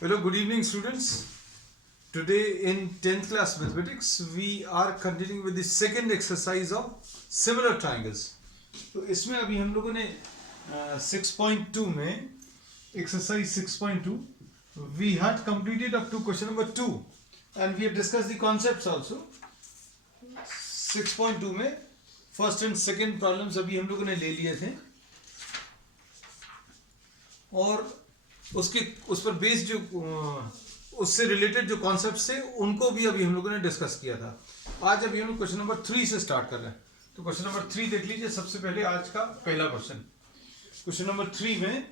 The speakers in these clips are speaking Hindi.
Hello, good evening, students. Today in 10th class mathematics, we are continuing with the second exercise of similar triangles. तो इसमें अभी हम लोगों ने 6.2 में exercise 6.2 we had completed up to question number 2 and we have discussed the concepts also. 6.2 में first and second problems अभी हम लोगों ने ले लिए थे और उसके उस पर बेस्ड जो उससे रिलेटेड जो कॉन्सेप्ट्स थे उनको भी अभी हम लोगों ने डिस्कस किया था. आज अभी हम लोग क्वेश्चन नंबर 3 से स्टार्ट कर रहे हैं. तो क्वेश्चन नंबर 3 देख लीजिए. सबसे पहले आज का पहला क्वेश्चन, क्वेश्चन नंबर 3 में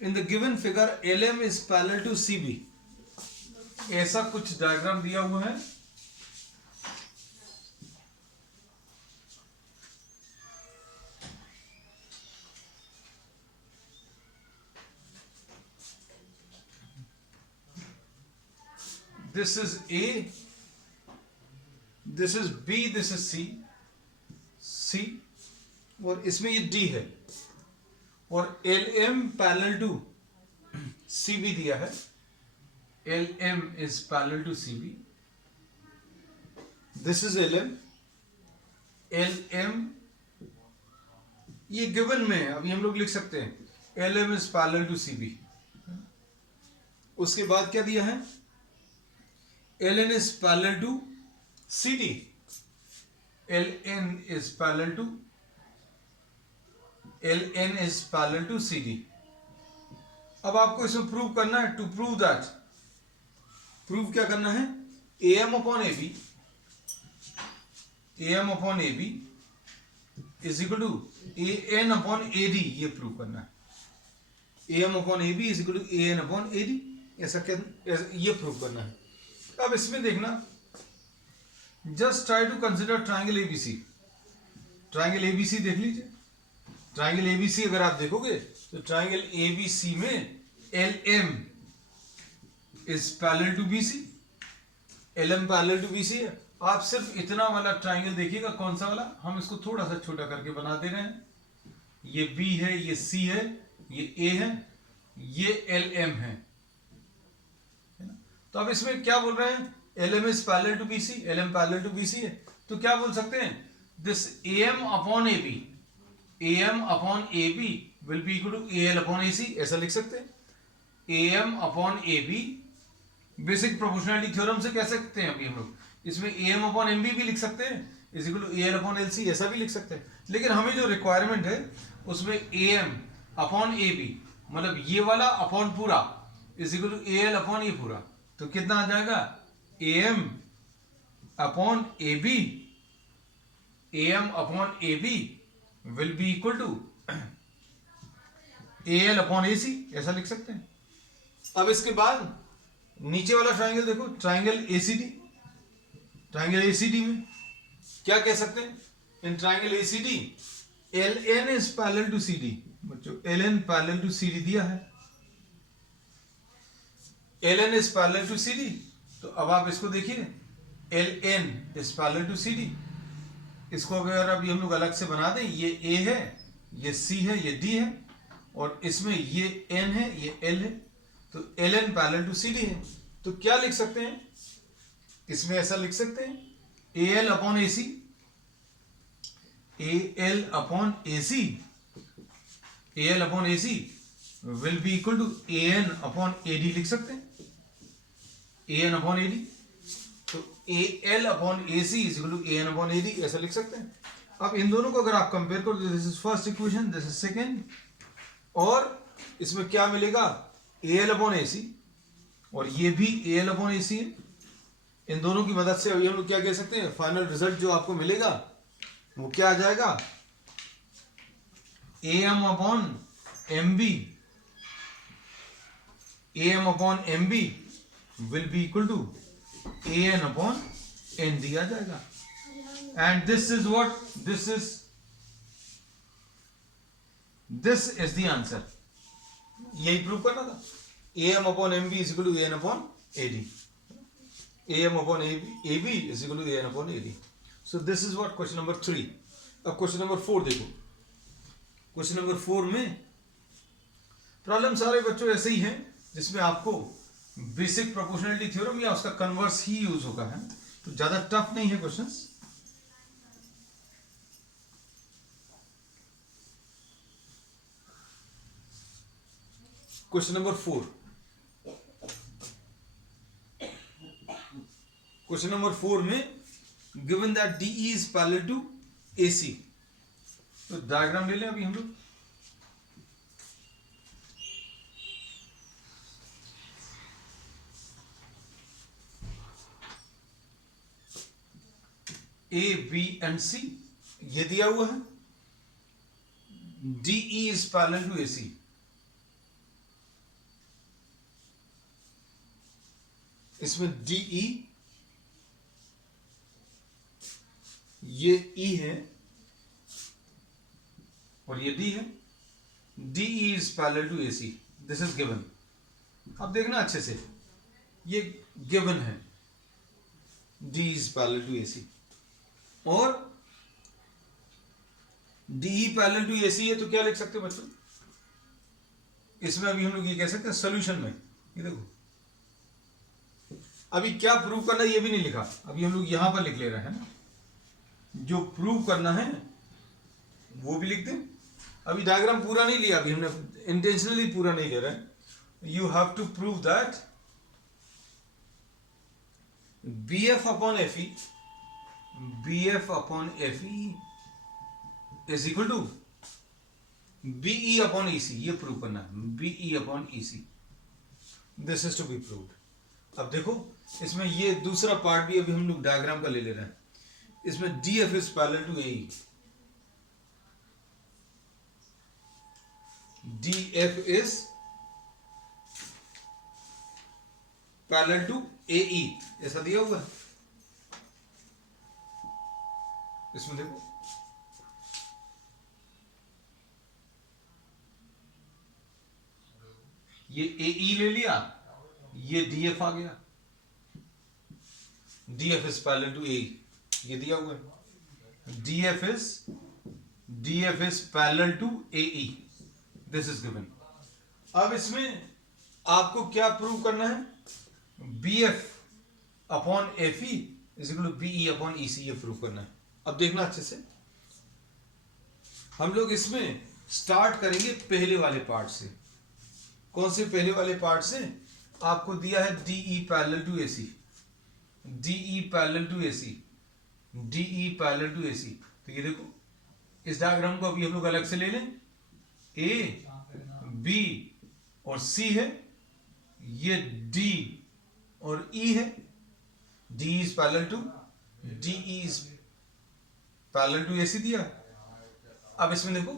in the given figure LM is parallel to CB, ऐसा कुछ डायग्राम दिया हुआ है. This is A, this is B, this is C और इसमें ये D है और LM पैरेलल टू CB दिया है. LM is parallel to CB. This is LM. LM ये गिवन में है, अभी हम लोग लिख सकते हैं LM is parallel to CB. उसके बाद क्या दिया है? LN is parallel to CD. LN is parallel to CD. अब आपको इसमें प्रूव करना है. टू प्रूव दैट, प्रूव क्या करना है? AM upon AB is equal to AN upon AD, ये प्रूव करना है. AM upon AB is equal to AN upon AD, ऐसा ये प्रूव करना है. अब इसमें देखना, just try to consider triangle ABC. Triangle ABC देख लीजिए. ट्राइंगल ABC अगर आप देखोगे तो ट्राइंगल ABC में LM is parallel to BC. LM parallel to BC है. आप सिर्फ इतना वाला ट्राइंगल देखिएगा. कौन सा वाला? हम इसको थोड़ा सा छोटा करके बना दे रहे हैं. ये B है, ये C है, ये A है, ये LM है. तो अब इसमें क्या बोल रहे हैं? LM is parallel to BC. LM parallel to BC है, तो क्या बोल सकते हैं? This AM upon AB will be equal to AL upon AC, ऐसा लिख सकते हैं. AM upon AB basic proportionality theorem से कह सकते हैं. अभी हम लोग इसमें AM upon MB भी लिख सकते हैं, is equal to AL upon LC, ऐसा भी लिख सकते हैं. लेकिन हमें जो रिक्वायरमेंट है उसमें AM upon AB मतलब ये वाला अपॉन पूरा is equal to AL upon ये पूरा. तो कितना आ जाएगा? AM upon AB will be equal to AL upon AC, ऐसा लिख सकते हैं. अब इसके बाद नीचे वाला ट्राइंगल देखो, ट्राइंगल ACD. ट्राइंगल ACD में क्या कह सकते हैं? In triangle ACD LN is parallel to CD. बच्चों LN पैरेलल टू CD दिया है. LN is parallel to CD. तो अब आप इसको देखिए, LN is parallel to CD. इसको अगर अभी हम लोग अलग से बना दें, ये A है, ये C है, ये D है और इसमें ये N है, ये L है. तो LN parallel to CD है. तो क्या लिख सकते हैं? इसमें ऐसा लिख सकते हैं AL upon AC, AL upon AC, AL upon AC will be equal to AN upon AD लिख सकते हैं. AN upon AD. तो AL upon AC is equal to AN upon AD, ऐसा लिख सकते हैं. अब इन दोनों को अगर आप कंपेयर करो, this is first equation, this is second, और इसमें क्या मिलेगा? AL upon AC और ये भी AL upon AC है. इन दोनों की मदद से अभी हम लोग क्या कह सकते हैं? फाइनल रिजल्ट जो आपको मिलेगा वो क्या आ जाएगा? AM upon MB will be equal to AN upon ND आ जाएगा. And this is the answer. यही प्रूव करना था. AM upon MB is equal to AN upon AD. AM upon AB is equal to AN upon AD. So this is what question number 3. अब क्वेश्चन नंबर 4 देखो. क्वेश्चन नंबर 4 में प्रॉब्लम सारे बच्चों ऐसे ही हैं जिसमें आपको बेसिक प्रोपोर्शनलिटी थ्योरम या उसका कन्वर्स ही यूज होगा, है ना, तो ज्यादा टफ नहीं है questions. Question number 4, question number 4 में given that DE is parallel to AC, तो डायग्राम ले लें अभी हम लोग। A, B and C ये दिया हुआ है, DE is parallel to AC। इसमें DE ये E है और ये D है। DE is parallel to AC, this is given. अब देखना अच्छे से, ये गिवन है D is parallel to AC और DE पैरेलल टू AC है, तो क्या लिख सकते हैं बच्चों इसमें? अभी हम लोग ये कह सकते हैं सोल्यूशन में, ये देखो अभी क्या प्रूव करना है ये भी नहीं लिखा, अभी हम लोग यहां पर लिख ले रहे हैं ना, जो प्रूव करना है वो भी लिख दें। अभी डायग्राम पूरा नहीं लिया, अभी हमने इंटेंशनली पूरा नहीं ले रहे हैं। You have to prove that BF upon FE, BF upon FE is equal to BE upon EC, ये प्रूव करना है, BE upon EC, this is to be proved. अब देखो इसमें ये दूसरा पार्ट भी अभी हम लोग डायग्राम का ले ले रहे हैं। इसमें DF is parallel to AE, DF is parallel to AE, ऐसा दिया हुआ है। इसमें देखो ये AE ले लिया, ये DF आ गया, DF is parallel to AE, ये दिया हुआ है। DF is parallel to AE, this is given. अब इसमें आपको क्या प्रूव करना है? BF upon FE is equal to BE upon EC, ये प्रूव करना है। अब देखना अच्छे से, हम लोग इसमें स्टार्ट करेंगे पहले वाले पार्ट से। कौन से पहले वाले पार्ट से? आपको दिया है DE parallel to AC, DE parallel to AC, DE parallel to AC। तो ये देखो इस डायग्राम को अभी हम लोग अलग से ले लें, A, B और C है, ये D और E है, D is parallel to DE is parallel to AC दिया। अब इसमें देखो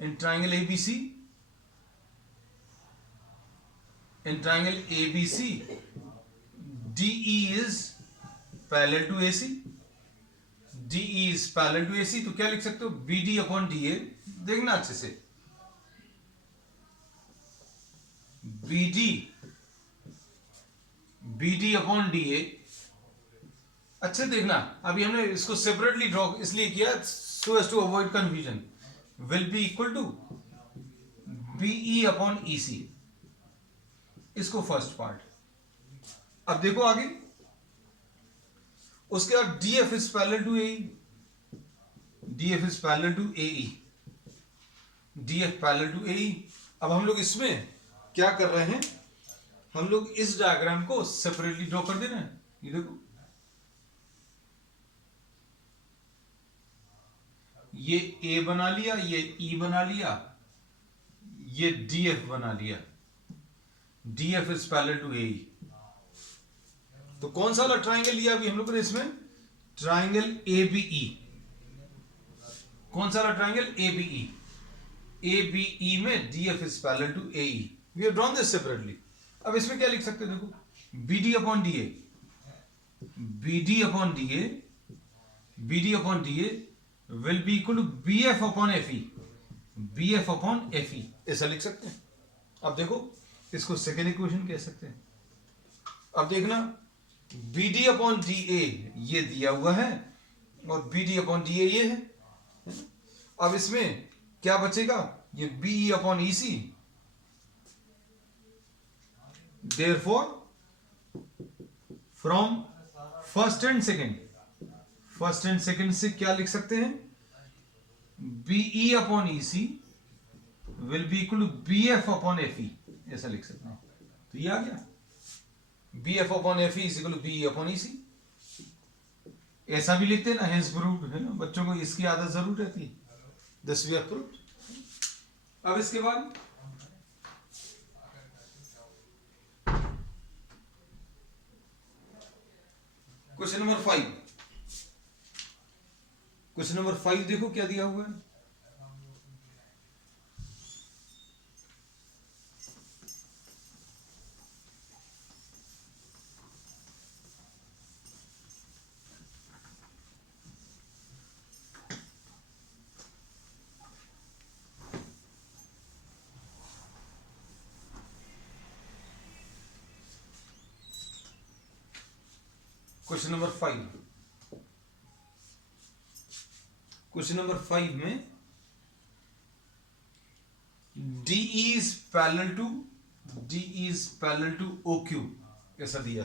in triangle ABC, in triangle ABC DE is parallel to AC, DE is parallel to AC, तो क्या लिख सकते हो? BD upon DA। देखना अच्छे से, BD अपॉन DA, अच्छे देखना। अभी हमने इसको सेपरेटली ड्रॉ इसलिए किया so as to avoid confusion. Will be equal to BE upon EC, इसको फर्स्ट पार्ट। अब देखो आगे, उसके बाद DF is parallel to AE, DF is parallel to AE, DF parallel to AE। अब हम लोग इसमें क्या कर रहे हैं? हम लोग इस डायग्राम को सेपरेटली ड्रॉ कर दे रहे हैं। ये देखो ये A बना लिया, ये E बना लिया, ये DF बना लिया, DF is parallel to AE। तो कौन सा वाला ट्राइंगल लिया अभी हम लोग ने इसमें? Triangle ABE। कौन सा वाला ट्राइंगल? ABE। ABE में DF is parallel to AE। We have drawn this separately. अब इसमें क्या लिख सकते हैं? देखो BD upon DA, BD upon DA, BD upon DA will be equal to BF upon FE, BF upon FE, ऐसा लिख सकते हैं। अब देखो इसको सेकेंड इक्वेशन कह सकते हैं। अब देखना BD अपॉन DA ये दिया हुआ है और BD अपॉन DA ये है। अब इसमें क्या बचेगा? ये BE upon EC, therefore from first and second से क्या लिख सकते हैं, BE upon EC will be equal to B F upon F E, ऐसा लिख सकते हैं। तो ये आ गया B F upon F E is equal to B upon EC. ऐसा भी लिखते हैं ना, हेंस प्रूव्ड, है ना, बच्चों को इसकी आदत जरूर रहती है। This we have proved. अब इसके बाद क्वेश्चन नंबर 5, क्वेश्चन नंबर 5 देखो क्या दिया हुआ है। क्वेश्चन नंबर 5, क्वेश्चन नंबर 5 में D is parallel to O Q ऐसा दिया,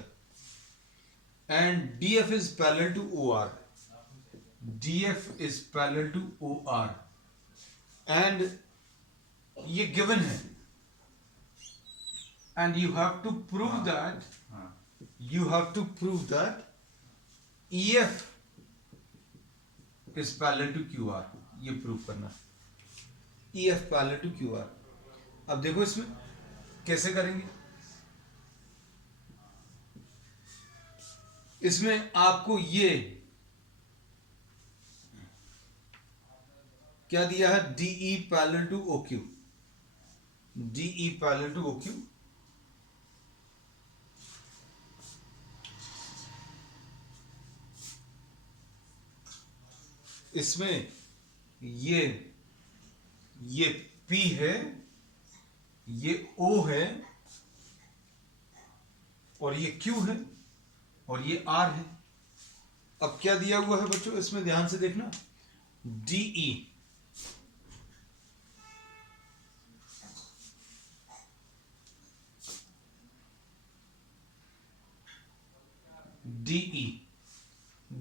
and D F is parallel to O R, D F is parallel to O R, and ये गिवन है, and you have to prove that EF is parallel to QR, ये प्रूव करना। EF parallel to QR। अब देखो इसमें कैसे करेंगे। इसमें आपको ये क्या दिया है, DE parallel to OQ, DE parallel to OQ, इसमें ये P है, ये O है, और ये Q है, और ये R है। अब क्या दिया हुआ है बच्चों, इसमें ध्यान से देखना, DE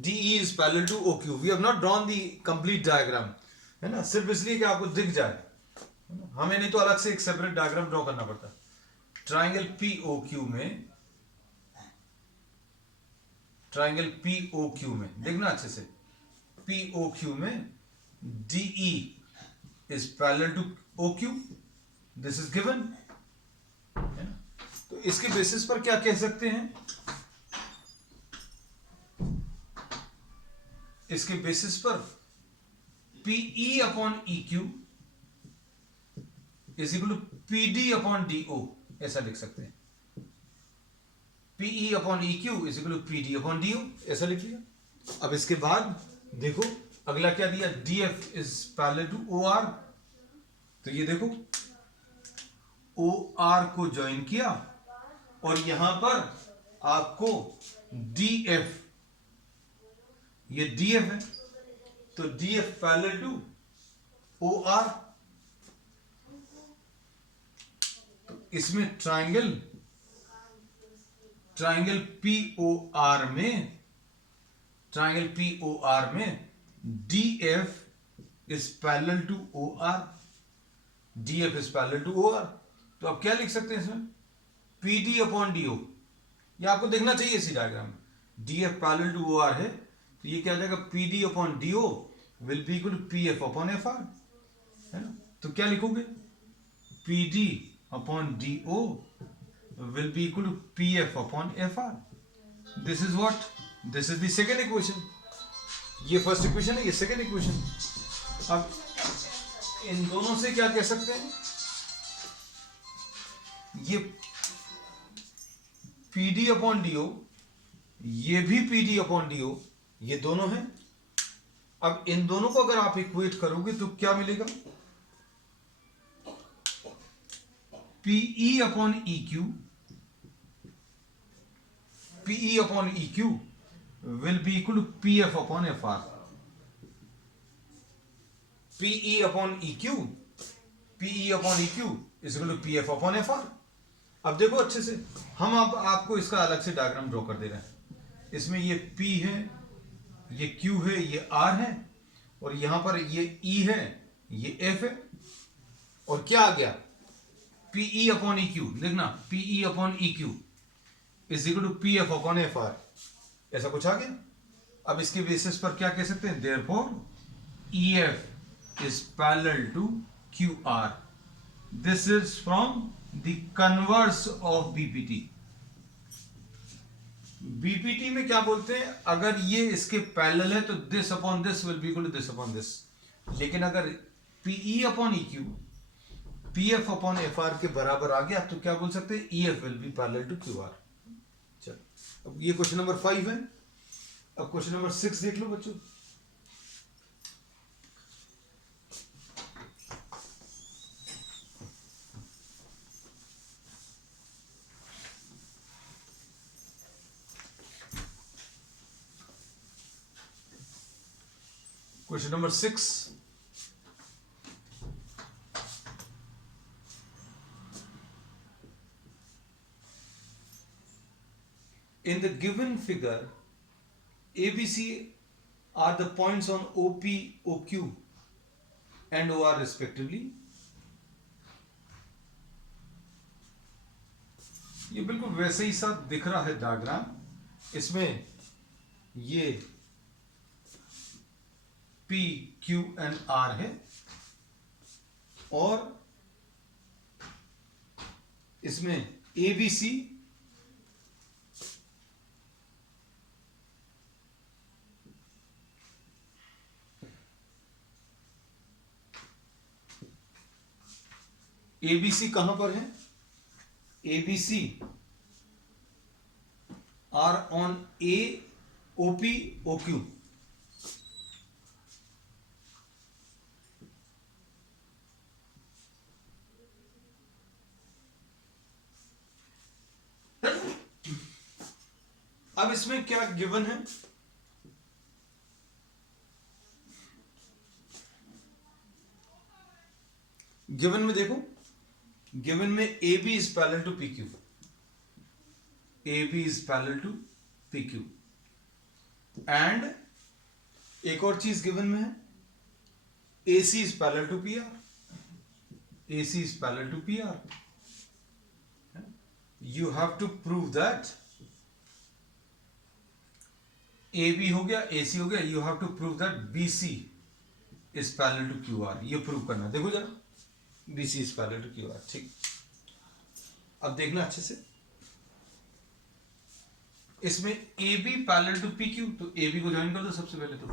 DE is parallel to OQ. We have not drawn the complete diagram, है ना, सिर्फ इसलिए कि आपको दिख जाए, हमें नहीं तो अलग से एक सेपरेट डायग्राम ड्रॉ करना पड़ता। ट्राइंगल POQ में देखना अच्छे से, POQ में DE is parallel to OQ, this is given, है ना। तो इसके बेसिस पर क्या कह सकते हैं, इसके बेसिस पर PE upon EQ is equal to PD upon DO ऐसा लिख सकते हैं। PE upon EQ is equal to PD upon DO ऐसा लिख लिया। अब इसके बाद देखो अगला क्या दिया, DF is parallel to OR, तो ये देखो OR को ज्वाइन किया और यहां पर आपको DF, ये DF है, तो DF पैरेलल टू OR, तो इसमें ट्राइंगल POR में DF is parallel to OR, DF is parallel to OR। तो अब क्या लिख सकते हैं इसमें, PD अपॉन DO, ये आपको देखना चाहिए इसी डायग्राम में। DF पैरेलल टू OR है, तो ये क्या आ जाएगा, PD upon DO will be equal to PF upon FR, है ना। तो क्या लिखोगे, PD upon DO will be equal to PF upon FR। This is what, this is the second equation. ये फर्स्ट इक्वेशन है, ये सेकंड इक्वेशन। अब इन दोनों से क्या कह सकते हैं, ये PD अपॉन DO, ये भी PD अपॉन DO, ये दोनों हैं। अब इन दोनों को अगर आप इक्वेट करोगे तो क्या मिलेगा, PE upon EQ, PE upon EQ will be equal to PF upon FR। PE upon EQ is equal to PF upon FR। अब देखो अच्छे से, हम अब आपको इसका अलग से डायग्राम ड्रॉ कर दे रहे हैं। इसमें ये P है, ये Q है, ये R है, और यहां पर ये E है, ये F है, और क्या आ गया, PE अपॉन EQ। देखना, PE upon EQ is equal to PF upon FR, ऐसा कुछ आ गया। अब इसके बेसिस पर क्या कह सकते हैं, therefore EF is parallel to QR। This is from the converse of BPT। BPT में क्या बोलते हैं, अगर ये इसके पैरेलल है तो this upon this will be equal to this upon this. लेकिन अगर PE upon EQ PF upon FR के बराबर आ गया तो क्या बोल सकते हैं, EF will be parallel to QR। चलो, अब ये क्वेश्चन नंबर 5 है। अब क्वेश्चन नंबर 6 देख लो बच्चों। Question number 6, in the given figure ABC are the points on OP, OQ and OR respectively। ये बिल्कुल वैसे ही सा दिख रहा है डायग्राम। इसमें ये P, Q and R है, और इसमें ABC ABC कहां पर है, ABC are on A, OP, OQ। अब इसमें क्या गिवन है, गिवन में देखो, गिवन में AB is parallel to PQ, AB is parallel to PQ, and एक और चीज गिवन में है, AC is parallel to PR, AC is parallel to PR। You have to prove that AB हो गया, AC हो गया, you have to prove that BC is parallel to QR। ये प्रूव करना, देखो जरा, BC is parallel to QR। ठीक, अब देखना अच्छे से, इसमें AB पैरेलल टू PQ, तो AB को ज्वाइन कर दो सबसे पहले। तो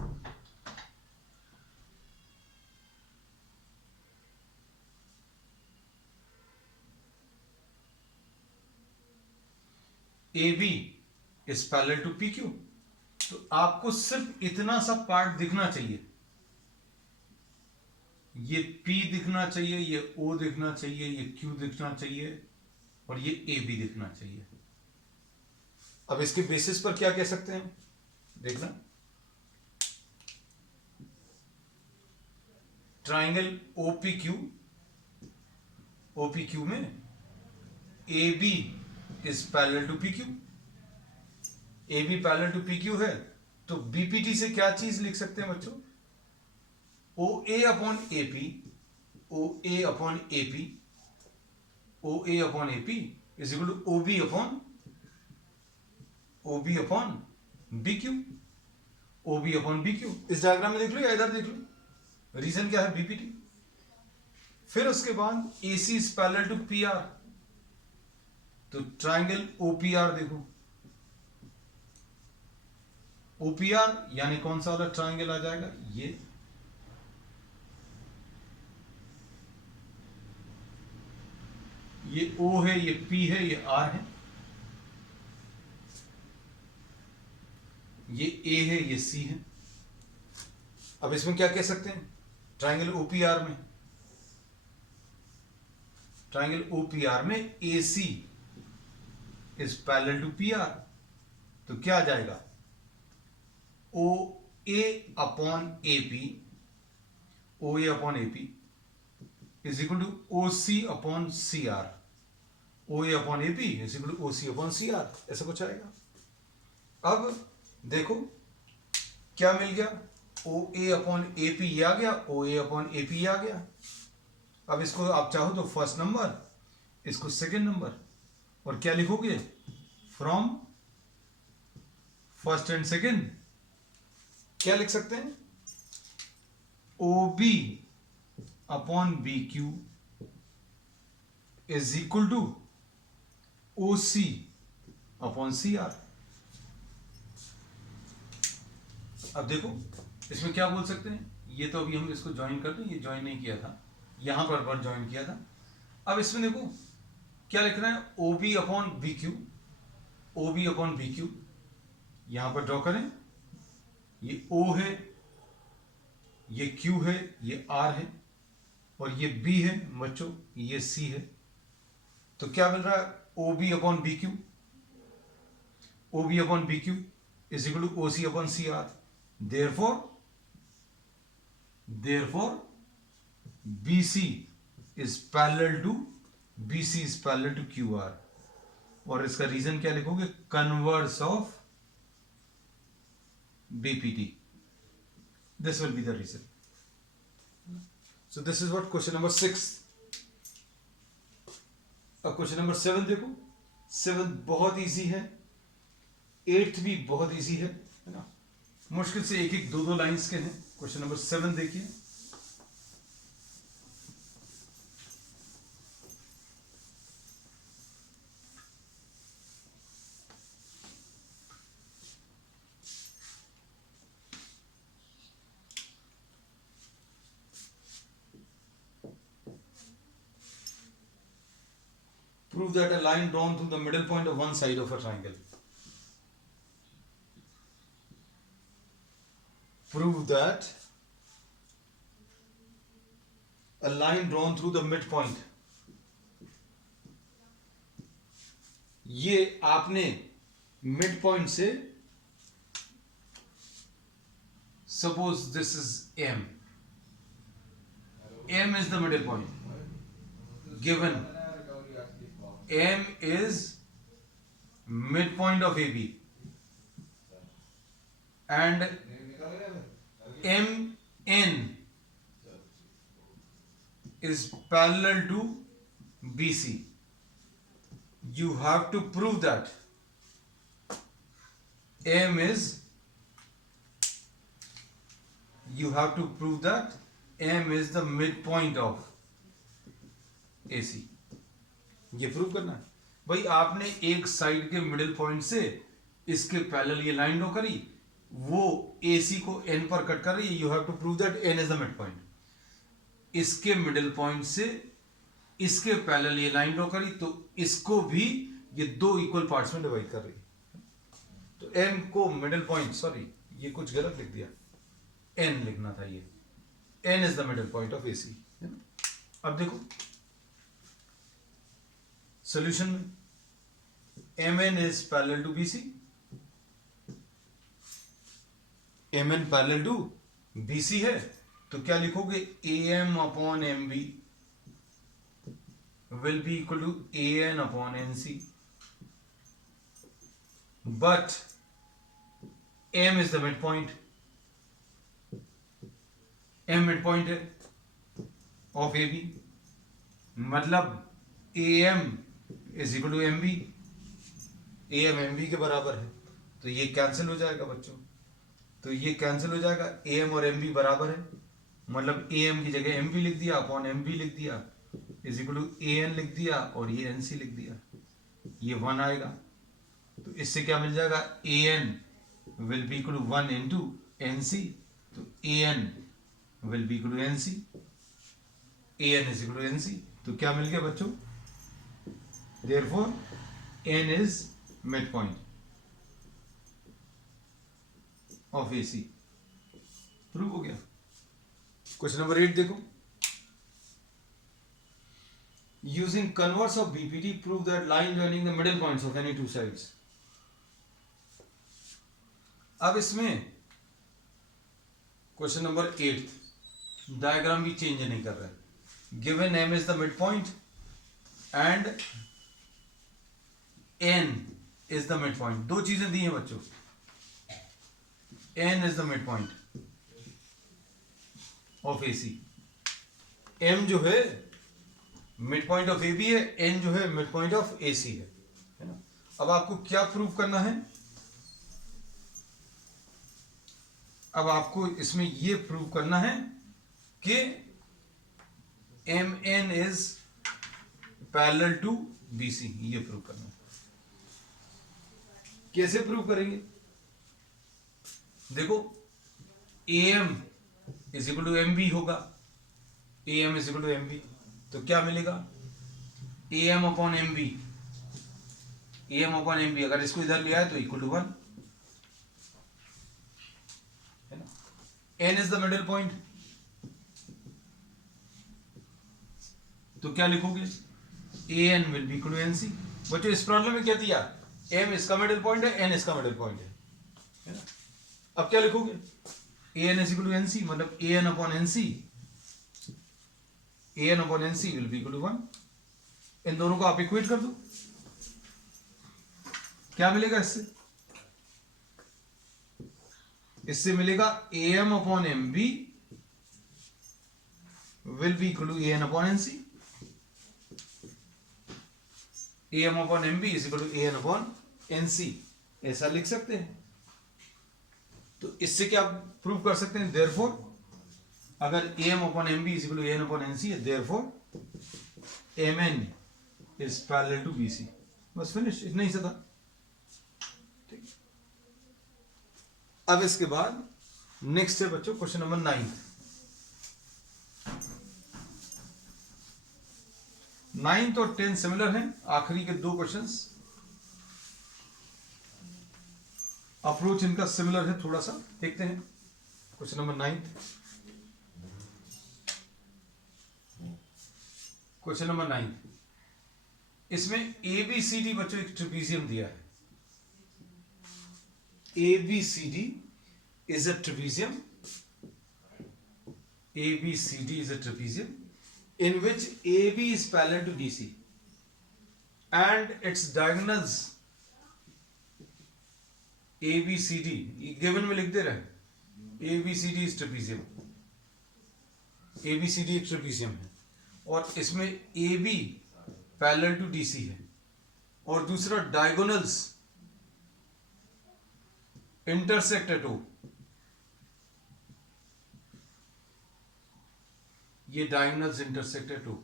AB is parallel to PQ, तो आपको सिर्फ इतना सा पार्ट दिखना चाहिए, ये P दिखना चाहिए, ये O दिखना चाहिए, ये Q दिखना चाहिए, और ये AB दिखना चाहिए। अब इसके बेसिस पर क्या कह सकते हैं, देखना, ट्राइंगल OPQ, OPQ में AB is parallel to PQ, AB parallel to PQ है, तो BPT से क्या चीज लिख सकते हैं बच्चों, OA upon AP, OA upon AP, OA upon AP is equal to OB upon OB upon BQ, OB upon BQ। इस डायग्राम में देख लो या इधर देख लो, रीजन क्या है, BPT। फिर उसके बाद AC is parallel to PR, तो ट्राइंगल OPR देखो, OPR यानी कौन सा वाला ट्राइंगल आ जाएगा, ये O है, ये P है, ये R है, ये A है, ये C है। अब इसमें क्या कह सकते हैं, ट्राइंगल OPR में, ट्राइंगल OPR में AC is parallel to PR, तो क्या आ जाएगा, OA upon AP, OA upon AP is equal to OC upon CR, O A upon A P is equal to O C upon C R, ऐसा कुछ आएगा। अब देखो क्या मिल गया, ओ ए अपॉन ए पी ये आ गया, ओ ए अपॉन ए पी आ गया। अब इसको आप चाहो तो फर्स्ट नंबर, इसको सेकेंड नंबर, और क्या लिखोगे, फ्रॉम फर्स्ट एंड सेकेंड क्या लिख सकते हैं, O B upon B Q is equal to O C upon C R. अब देखो इसमें क्या बोल सकते हैं, ये तो अभी हम इसको ज्वाइन कर दें, ये ज्वाइन नहीं किया था, यहां पर ज्वाइन किया था। अब इसमें देखो क्या लिख रहे हैं, O B upon B Q, O B upon B Q यहां पर ड्रॉ करें, ये ओ है, ये क्यू है, ये आर है, और ये बी है बच्चों, ये सी है। तो क्या मिल रहा है, O B upon B Q, O B upon B Q is equal to O C upon C R. Therefore BC is parallel to QR, और इसका रीजन क्या लिखोगे, converse of BPT, this will be the reason. So this is what question number 6. अब क्वेश्चन नंबर 7 देखो, 7 बहुत इजी है, 8th भी बहुत इजी है ना, मुश्किल से एक एक दो दो लाइंस के हैं। क्वेश्चन नंबर 7 देखिए, prove that a line drawn through the middle point of one side of a triangle. Prove that a line drawn through the midpoint. ये आपने मिड पॉइंट से, suppose this is M, M is the middle point, given M is midpoint of AB and MN is parallel to BC. You have to prove that M is the midpoint of AC. ये प्रूव करना है भाई, आपने एक साइड के मिडिल पॉइंट से इसके पैरेलल ये लाइन ड्रॉ करी, वो AC को N पर कट कर रही है, you have to prove that N is the midpoint. इसके मिडिल पॉइंट से इसके पैरेलल ये लाइन ड्रॉ करी, तो इसको भी ये दो इक्वल पार्ट्स में डिवाइड कर रही है, तो M को मिडिल पॉइंट, सॉरी ये कुछ गलत लिख दिया, N लिखना था, ये N is the middle point of AC। अब देखो सॉल्यूशन में MN is parallel to BC, MN parallel to BC है, तो क्या लिखोगे, AM upon MB will be equal to AN upon NC, but M is the midpoint, M midpoint है of AB, मतलब AM is equal to MB, AM MB के बराबर है, तो ये कैंसिल हो जाएगा बच्चों, तो ये कैंसिल हो जाएगा, AM और MB बराबर है, मतलब AM की जगह MB लिख दिया अपॉन MB लिख दिया, इज इक्वल टू AN लिख दिया और ये NC लिख दिया, ये 1 आएगा, तो इससे क्या मिल जाएगा, AN will be equal to 1 into NC, तो AN will be equal to NC, AN is equal to NC, तो क्या मिल गया बच्चों, therefore N is midpoint of AC, prove हो गया। क्वेश्चन नंबर 8 देखो, using converse of BPT prove that line joining the middle points of any two sides। अब इसमें क्वेश्चन नंबर 8 डायग्राम भी चेंज नहीं कर रहा है, given M is the midpoint and N is the midpoint. दो चीजें दी हैं बच्चों, N is the midpoint of A C. M जो है midpoint of A B है, एन जो है midpoint of A C है ना। अब आपको क्या प्रूव करना है, अब आपको इसमें यह प्रूव करना है कि M N is parallel to B C, ये प्रूव करना है। कैसे प्रूव करेंगे, देखो A M is equal to M B होगा, A M is equal to M B, तो क्या मिलेगा A M upon M B, A M upon M B अगर इसको इधर ले आए तो इक्वल टू 1 है ना। N is the middle point, तो क्या लिखोगे A N will be equal to N C. बच्चों इस प्रॉब्लम में क्या दिया, एम इसका मिडिल पॉइंट है, एन इसका मिडिल पॉइंट है ना। अब क्या लिखोगे A N is equal to N C, मतलब A N upon N C, A N upon N C will be equal to 1। इन दोनों को आप इक्वेट कर दो, क्या मिलेगा इससे, इससे मिलेगा A M upon M B will be equal to A N upon N C, A M upon M B is equal to A N upon N C, ऐसा लिख सकते हैं। तो इससे क्या प्रूव कर सकते हैं, देयरफॉर अगर A M upon M B is equal to A N upon N C है, therefore M N is parallel to B C. बस फिनिश, इतना ही सा था। ठीक, अब इसके बाद नेक्स्ट है बच्चों क्वेश्चन नंबर 9। 9 और 10 सिमिलर हैं, आखिरी के दो क्वेश्चंस, अप्रोच इनका सिमिलर है थोड़ा सा, देखते हैं। क्वेश्चन नंबर 9, क्वेश्चन नंबर 9, इसमें ए बी सी डी बच्चों एक ट्रेपीजियम दिया है। A B C D is a trapezium, A B C D is a trapezium in which AB is parallel to DC and its diagonals ABCD, given में लिख दे रहे हैं ABCD is trapezium, ABCD एक ट्रेपीजियम है और इसमें AB पैरेलल टू DC है और दूसरा डायगोनल्स इंटरसेक्ट एट O, ये डायगोनल्स इंटरसेक्ट एट O।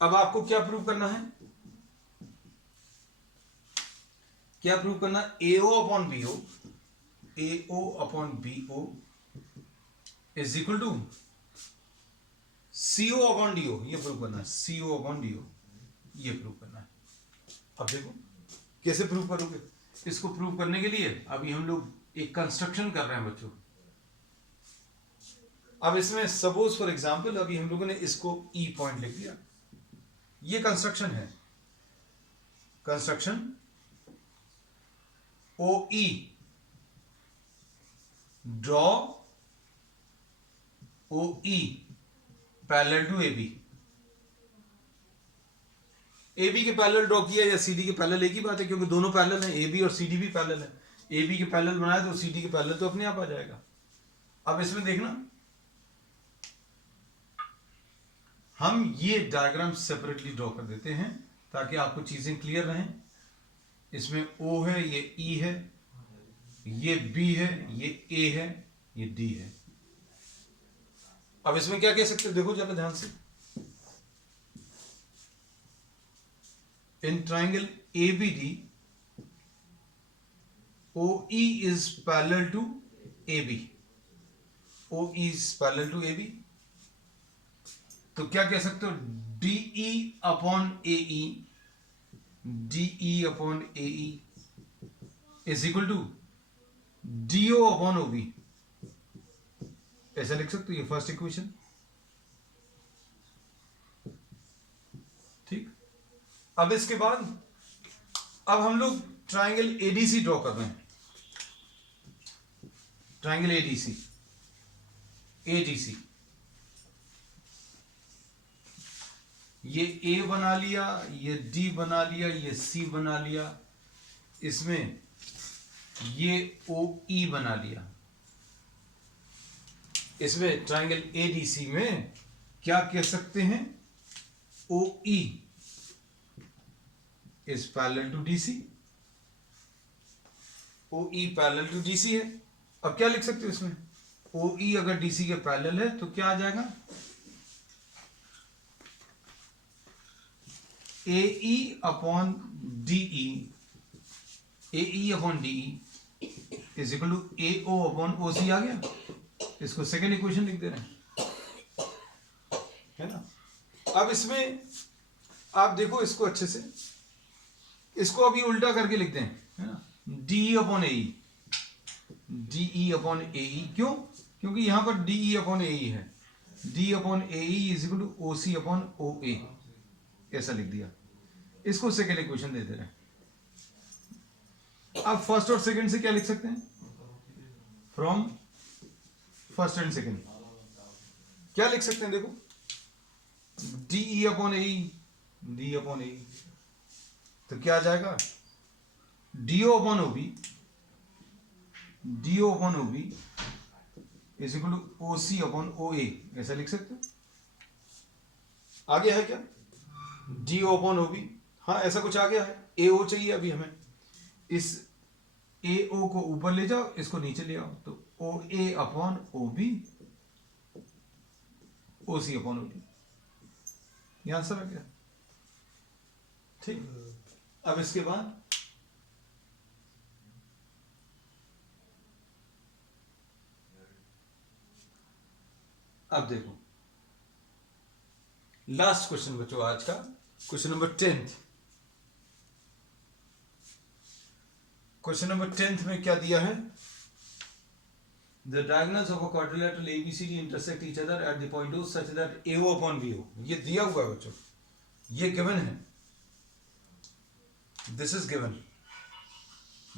अब आपको क्या प्रूव करना है, क्या प्रूव करना, AO upon BO, AO upon BO is equal to CO upon DO, ये प्रूव करना है, CO अपॉन DO ये प्रूव करना है। अब देखो कैसे प्रूव करोगे, इसको प्रूव करने के लिए अभी हम लोग एक कंस्ट्रक्शन कर रहे हैं बच्चों। अब इसमें सपोज फॉर एग्जांपल अभी हम लोगों ने इसको E पॉइंट लिख दिया, ये कंस्ट्रक्शन है, construction OE, draw OE parallel to AB। AB के पैरेलल ड्रॉ किया या CD के पैरेलल, एक ही बात है क्योंकि दोनों पैरेलल हैं, AB और CD भी पैरेलल है। AB के पैरेलल बनाया तो CD के पैरेलल तो अपने आप आ जाएगा। अब इसमें देखना हम ये डायग्राम सेपरेटली ड्रॉ कर देते हैं ताकि आपको चीजें क्लियर रहें। इसमें O है, ये E है, ये B है, ये A है, ये D है। अब इसमें क्या कह सकते हैं, देखो जरा ध्यान से, in triangle ABD OE is parallel to AB, OE is parallel to AB, तो क्या कह सकते हो, DE upon AE, DE upon AE is equal to DO upon OB, ऐसा लिख सकते हो, ये फर्स्ट इक्वेशन। ठीक, अब इसके बाद अब हम लोग ट्राइंगल ADC ड्रॉ कर रहे हैं, ट्राइंगल ADC, ADC ये ए बना लिया, ये डी बना लिया, ये सी बना लिया, इसमें ये ओ ई बना लिया। इसमें ट्राइंगल ए डी सी में क्या कह सकते हैं, O E is parallel to D C, O E parallel to D C है। अब क्या लिख सकते हो इसमें, ओ ई अगर डी सी के पैरेलल है तो क्या आ जाएगा, A E upon D E, A E upon D E is equal to A O upon O C आ गया। इसको सेकेंड इक्वेशन लिख दे रहे हैं, है ना। अब इसमें आप देखो इसको अच्छे से, इसको अभी उल्टा करके लिखते हैं, है ना, D upon A E, D E upon A ई। क्यों, क्योंकि यहां पर D E upon A E है, D upon A E is equal to O C upon O A, ऐसा लिख दिया। इसको सेकेंड इक्वेशन दे दे रहे हैं। अब फर्स्ट और सेकेंड से क्या लिख सकते हैं, फ्रॉम फर्स्ट एंड सेकेंड क्या लिख सकते हैं, देखो D E upon A E, D upon A E, तो क्या आ जाएगा, D O upon O B, D O upon O B is equal to O C upon O A, ऐसा लिख सकते हो। आगे है क्या, डीओ अपॉन ओ बी, हाँ ऐसा कुछ आ गया है। ए ओ चाहिए अभी हमें, इस ए ओ को ऊपर ले जाओ, इसको नीचे ले आओ, तो ओ A upon O B, O C upon O D, ये आंसर आ गया। ठीक, अब इसके बाद अब देखो लास्ट क्वेश्चन बच्चों आज का, question number 10th। Question number 10th में क्या दिया है, the diagonals of a quadrilateral ABCD intersect each other at the point O such that AO upon BO, ये दिया हुआ है बच्चों, ये गिवन है, this is given,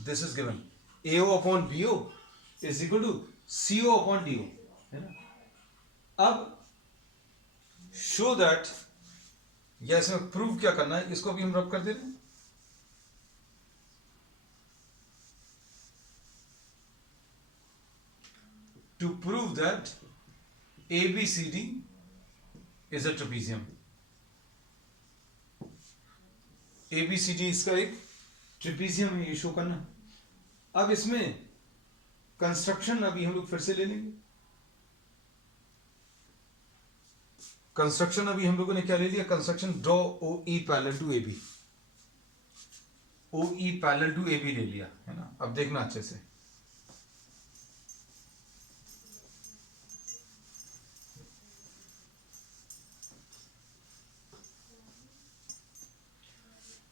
this is given, AO upon BO is equal to CO upon DO, है ना। अब शो दैट, या इसमें प्रूव क्या करना है, इसको भी हम रब कर दे रहे हैं। To prove that ABCD is a trapezium, ABCD इसका एक ट्रेपीजियम है, ये शो करना। अब इसमें कंस्ट्रक्शन अभी हम लोग फिर से ले लेंगे। कंस्ट्रक्शन अभी हम लोगों ने क्या ले लिया, construction draw O E parallel to A B, O E parallel to A B ले लिया, है ना। अब देखना अच्छे से,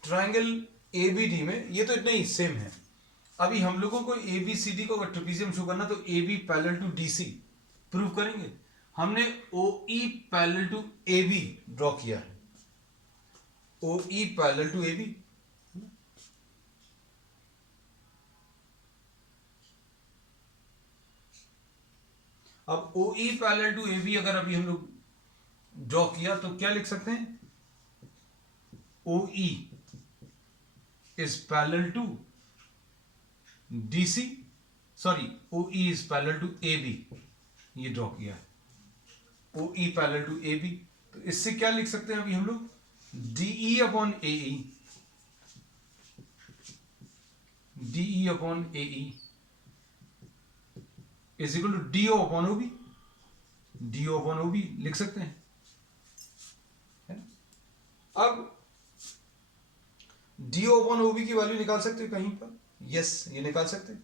ट्राइंगल एबीडी में ये तो इतना ही सेम है। अभी हम लोगों को एबीसीडी को अगर ट्रेपीजियम शो करना तो A B parallel to D C prove करेंगे। हमने O E parallel to A B draw किया है, O E parallel to A B, अब O E parallel to A B अगर अभी हम लोग ड्रॉ किया तो क्या लिख सकते हैं, O E is parallel to D C, sorry O E is parallel to A B, ये ड्रॉ किया है, O E parallel to A B. तो इससे क्या लिख सकते हैं अभी हम लोग, D E upon A E, D E upon A E is equal to D O upon O B, D O upon O B लिख सकते हैं, है? अब डीओ अपॉन ओ बी की वैल्यू निकाल सकते हो कहीं पर, यस ये निकाल सकते हैं।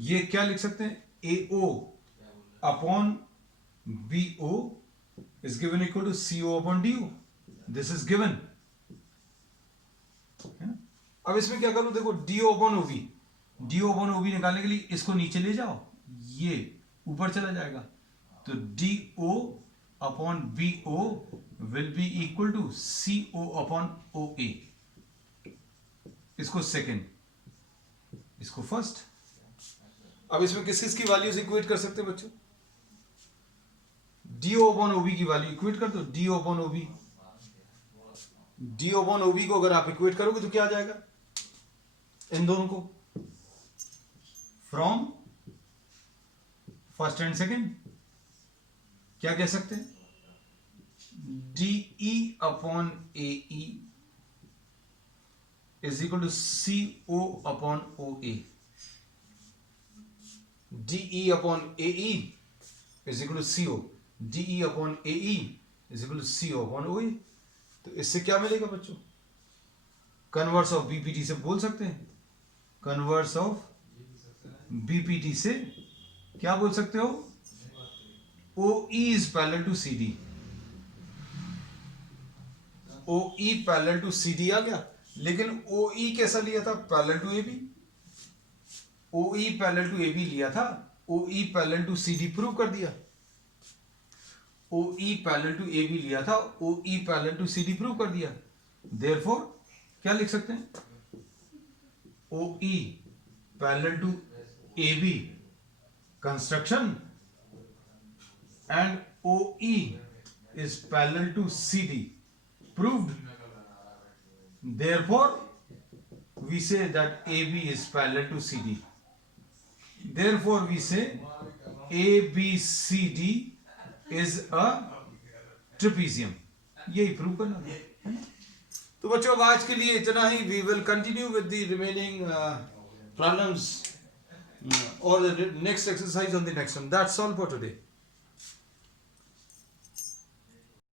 ये क्या लिख सकते हैं, A O upon B O is given equal to C O upon D O, this is given, है ना। अब इसमें क्या करूं, देखो D O upon O B, D O upon O B निकालने के लिए इसको नीचे ले जाओ, ये ऊपर चला जाएगा, तो D O upon B O will be equal to C O upon O A, इसको सेकेंड, इसको फर्स्ट। अब इसमें किस किस की वैल्यूज इक्वेट कर सकते हैं बच्चों, डीओ अपॉन ओबी की वैल्यू इक्वेट कर दो, DO upon OB D upon OB को अगर आप इक्वेट करोगे तो क्या आ जाएगा, इन दोनों को फ्रॉम फर्स्ट एंड सेकेंड क्या कह सकते हैं, DE upon AE is equal to CO upon OA. DE upon AE is equal to CO. DE upon AE is equal to CO upon OA. तो इससे क्या मिलेगा बच्चों, कन्वर्स ऑफ BPT से बोल सकते हैं, कन्वर्स ऑफ BPT से क्या बोल सकते हो, OE is parallel to CD. OE parallel to CD आ गया, लेकिन OE कैसा लिया था, parallel to AB. OE parallel to AB लिया था, OE parallel to CD prove कर दिया. OE पैरेलल टू AB लिया था, OE parallel to CD prove कर दिया. देयरफॉर क्या लिख सकते हैं, OE parallel to AB construction and OE is parallel to CD proved. Therefore we say that AB is parallel to CD. Therefore we say ABCD is a trapezium. यही प्रूव करना है. तो बच्चों अब आज के लिए इतना ही. We will continue with the remaining problems or the next exercise on the next one. That's all for today.